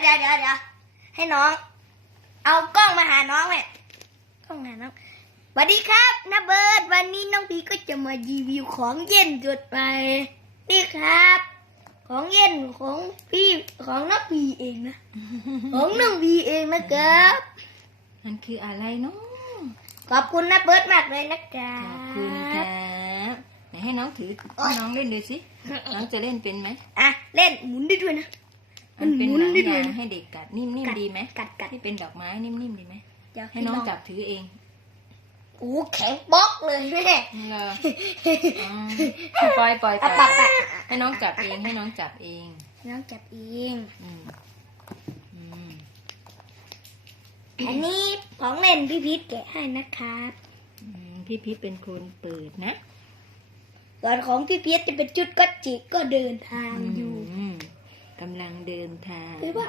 เดี๋ยวเดี๋ยวเดี๋ยวให้น้อง เอากล้องมาหาน้องเลยกล้องหาน้องสวัสดีครับนาเบิร์ดวันนี้น้องพีก็จะมารีวิวของเย็นจุดไปนี่ครับ ของเย็นของพี่ของน้องพีเองนะ ของน้องพีเองนะครับมันคืออะไรเนาะขอบคุณนาเบิร์ดมากเลยนะครัขบอบคุณครับไหนให้น้องถือให้น้องเล่นดูสิน้องจะเล่นเป็นไหมอะเล่นหมุนได้ด้วยนะ มันเป็นหมุนหนังได้ด้วยยางนะให้เด็กกัดนิ่มกัดๆดีไหมกัดกัดที่เป็นดอกไม้นิ่มๆดีไหมเดี๋ยวให้น้องจับถือเองโอ้แข็งบล็อกเลยแม่เหรออ๋อปล่อยปล่อยปอะล่อยปะปะให้น้องจับเองให้น้องจับเองน้องจับเองอืมอืมอันนี้ของเล่นพี่พีทแกะให้นะครับอืมพี่พิษเป็นคนเปิดนะส่วนของพี่พีทจะเป็นจุดก็จิก็เดินทางอยู่มกำลัง เดินทางคือว่า